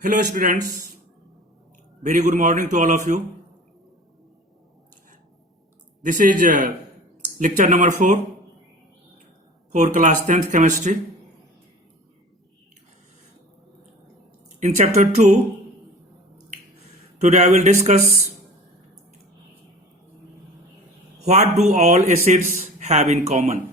Hello students, very good morning to all of you. This is lecture number 4 for class 10th chemistry. In chapter 2, today I will discuss what do all acids have in common.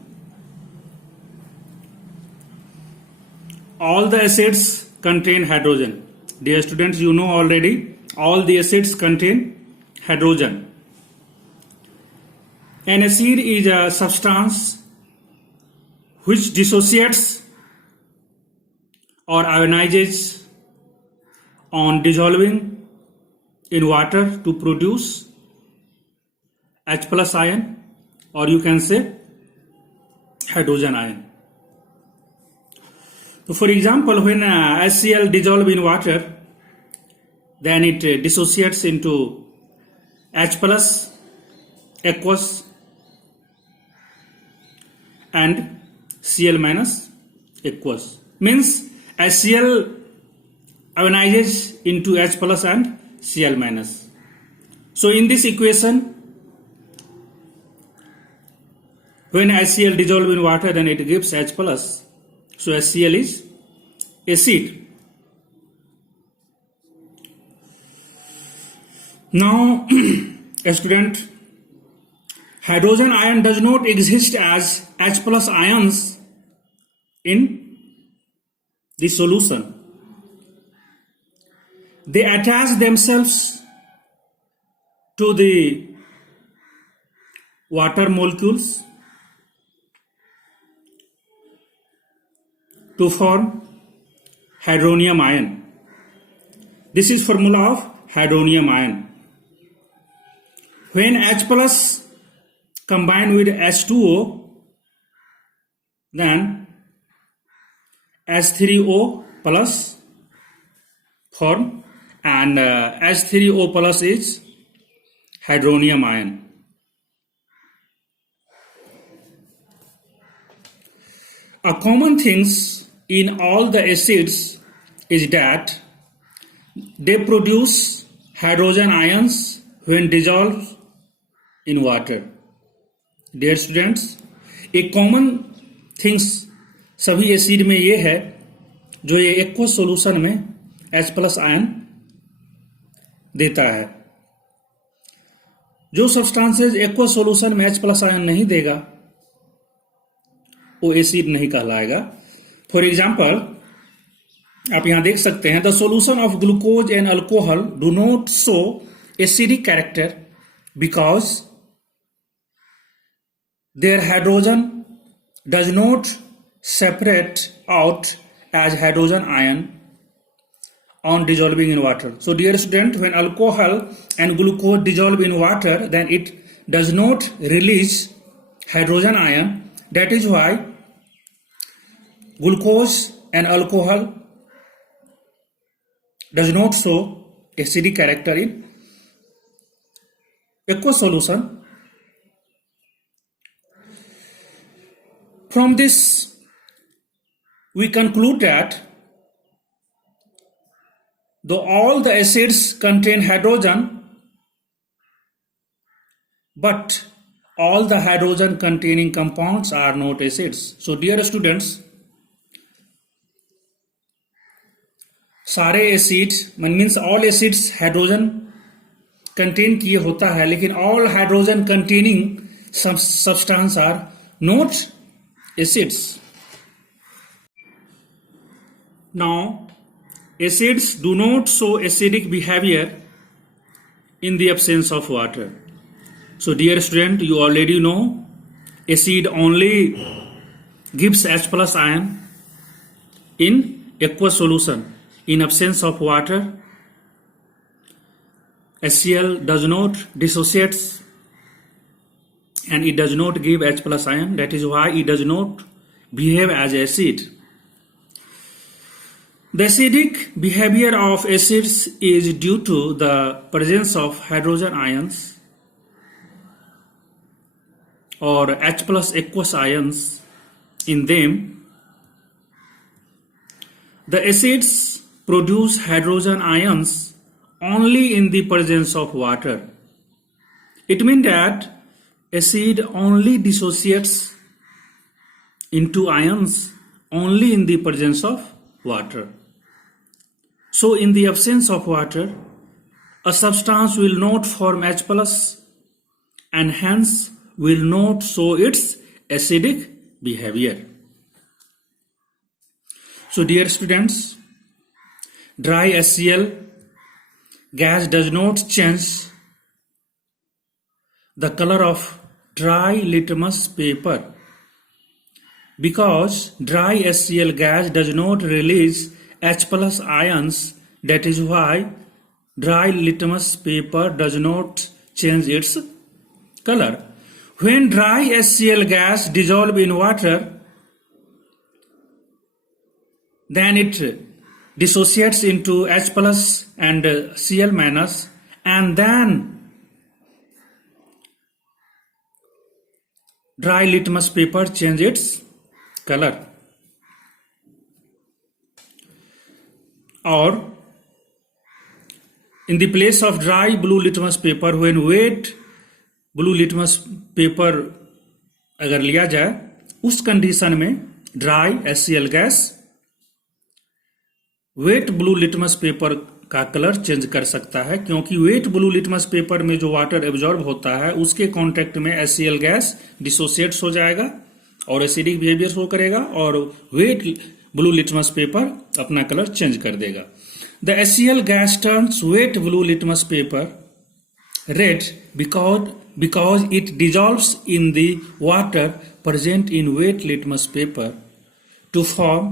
All the acids contain hydrogen. Dear students, you know already all the acids contain hydrogen. An acid is a substance which dissociates or ionizes on dissolving in water to produce H plus ion, or you can say hydrogen ion. So for example, when HCl dissolves in water, then it dissociates into H plus aqueous and Cl minus aqueous. Means HCl ionizes into H plus and Cl minus. So in this equation, when HCl dissolves in water, then it gives H plus. So HCl is acid. Now, a student, hydrogen ion does not exist as H plus ions in the solution. They attach themselves to the water molecules to form hydronium ion. This is formula of hydronium ion. When H plus combined with H2O, then H3O plus form, and H3O plus is hydronium ion. A common things in all the acids is that they produce hydrogen ions when dissolved in water. Dear students, एक common things सभी acid में ये है जो ये aqueous solution में H plus ion देता है. जो सब्सटेंसेज एक्वस सॉल्यूशन में H प्लस आयन नहीं देगा वो एसिड नहीं कहलाएगा. फॉर एग्जाम्पल, आप यहां देख सकते हैं, the solution of glucose and alcohol do not show acidic character because their hydrogen does not separate out as hydrogen ion on dissolving in water. So dear student, when alcohol and glucose dissolve in water, then it does not release hydrogen ion. That is why glucose and alcohol does not show acidic character in aqueous solution. From this, we conclude that though all the acids contain hydrogen, but all the hydrogen containing compounds are not acids. So dear students, सारे acids means all acids hydrogen contain किए होता है, लेकिन all hydrogen containing substance are not acids. Now acids do not show acidic behavior in the absence of water. So dear student, you already know acid only gives H plus ion in aqueous solution. In absence of water, HCl does not dissociates and it does not give H plus ion. That is why it does not behave as acid. The acidic behavior of acids is due to the presence of hydrogen ions or H plus aqueous ions in them. The acids produce hydrogen ions only in the presence of water. It means that acid only dissociates into ions only in the presence of water. So in the absence of water, a substance will not form H plus and hence will not show its acidic behavior. So dear students, dry HCl gas does not change the color of dry litmus paper because dry HCl gas does not release H plus ions. That is why dry litmus paper does not change its color. When dry HCl gas dissolves in water, then it dissociates into H plus and Cl minus, and then dry litmus paper changes its color. Or in the place of dry blue litmus paper, when wet blue litmus paper अगर लिया जाए, उस condition में dry HCl gas wet blue litmus paper का colour change कर सकता है, क्योंकि वेट ब्लू लिटमस पेपर में जो वाटर एब्जॉर्ब होता है उसके कांटेक्ट में HCl गैस डिसोसिएट्स हो जाएगा और एसिडिक बिहेवियर शो करेगा और वेट ब्लू लिटमस पेपर अपना कलर चेंज कर देगा. The HCl gas turns wet blue litmus paper red because it dissolves in the water present in wet litmus paper to form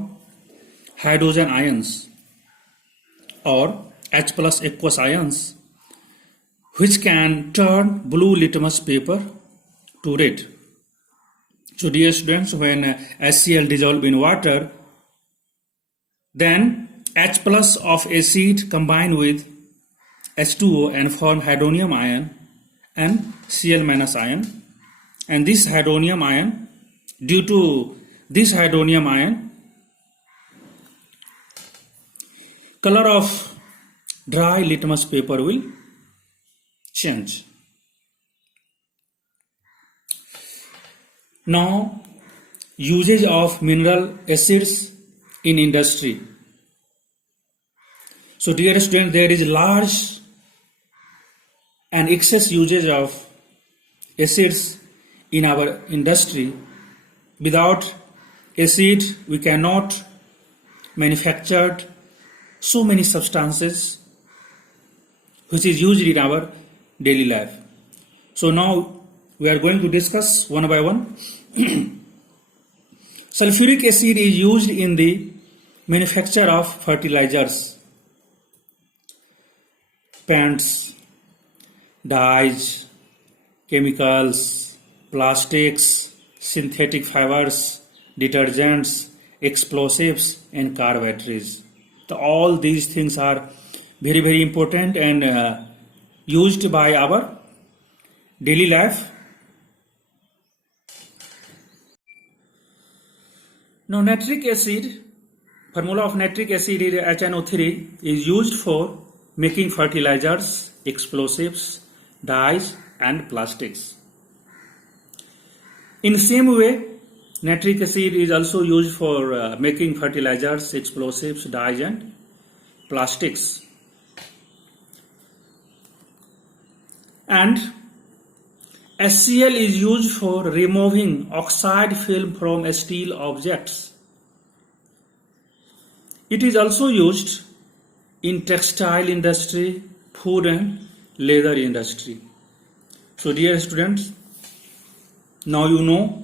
hydrogen ions or H plus aqueous ions, which can turn blue litmus paper to red. So dear students, when HCl dissolve in water, then H plus of acid combine with H2O and form hydronium ion and Cl minus ion, and this hydronium ion, due to this hydronium ion, color of dry litmus paper will change. Now, usage of mineral acids in industry. So dear students, there is large and excess usage of acids in our industry. Without acid, we cannot manufacture so many substances which is used in our daily life. So now we are going to discuss one by one. Sulfuric acid is used in the manufacture of fertilizers, paints, dyes, chemicals, plastics, synthetic fibers, detergents, explosives and car batteries. So all these things are very, very important and used by our daily life. Now nitric acid, formula of nitric acid is HNO3, is used for making fertilizers, explosives, dyes and plastics. In same way, nitric acid is also used for making fertilizers, explosives, dyes and plastics. And HCl is used for removing oxide film from steel objects. It is also used in textile industry, food and leather industry. So dear students, now you know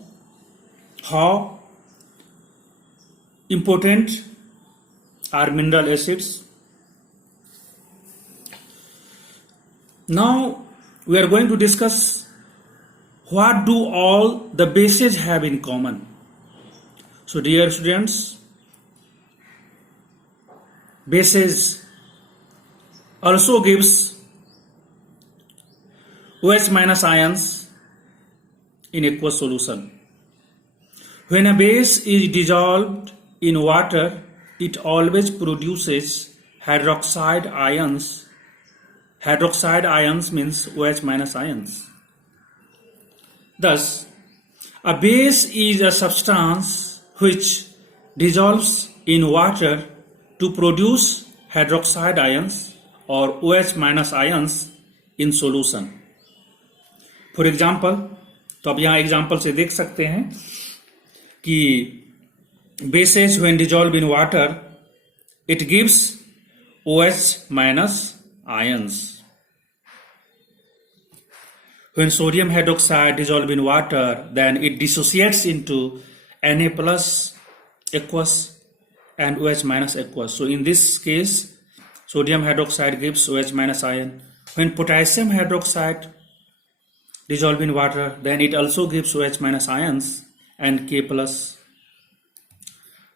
how important are mineral acids. Now we are going to discuss what do all the bases have in common. So dear students, bases also gives OH minus ions in aqueous solution. When a base is dissolved in water, it always produces hydroxide ions. Hydroxide ions means OH minus ions. Thus, a base is a substance which dissolves in water to produce hydroxide ions or OH minus ions in solution. For example, तो अब यहाँ example से देख सकते हैं कि bases when dissolved in water, it gives OH minus ions. When sodium hydroxide dissolved in water, then it dissociates into Na plus aqueous and OH minus aqueous. So in this case, sodium hydroxide gives OH minus ion. When potassium hydroxide dissolved in water, then it also gives OH minus ions and K plus.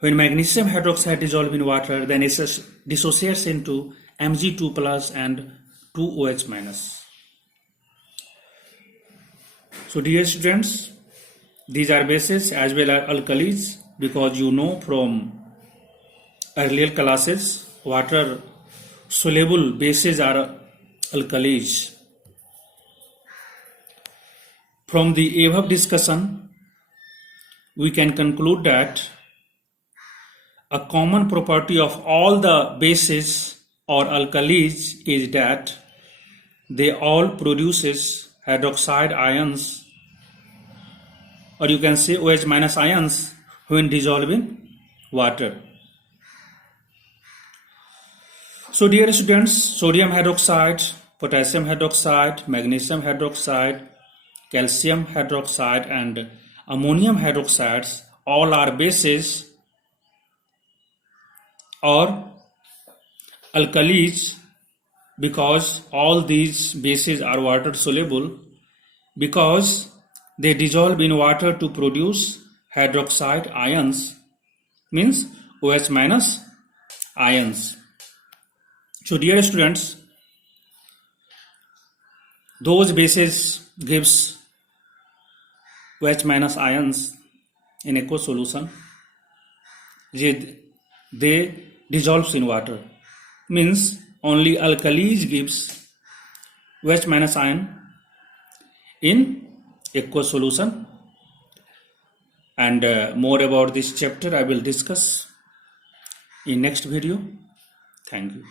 When magnesium hydroxide dissolved in water, then it dissociates into Mg2 plus and 2OH minus. So dear students, these are bases as well as alkalis, because you know from earlier classes water soluble bases are alkalis. From the above discussion, we can conclude that a common property of all the bases or alkalis is that they all produces hydroxide ions, or you can say OH minus ions, when dissolved in water. So dear students, sodium hydroxide, potassium hydroxide, magnesium hydroxide, calcium hydroxide and ammonium hydroxides all are bases or alkalis, because all these bases are water soluble, because they dissolve in water to produce hydroxide ions, means OH minus ions. So dear students, those bases gives OH minus ions in aqueous solution. They dissolves in water, means only alkalis gives OH minus ion in aqueous solution. And more about this chapter I will discuss in next video. Thank you.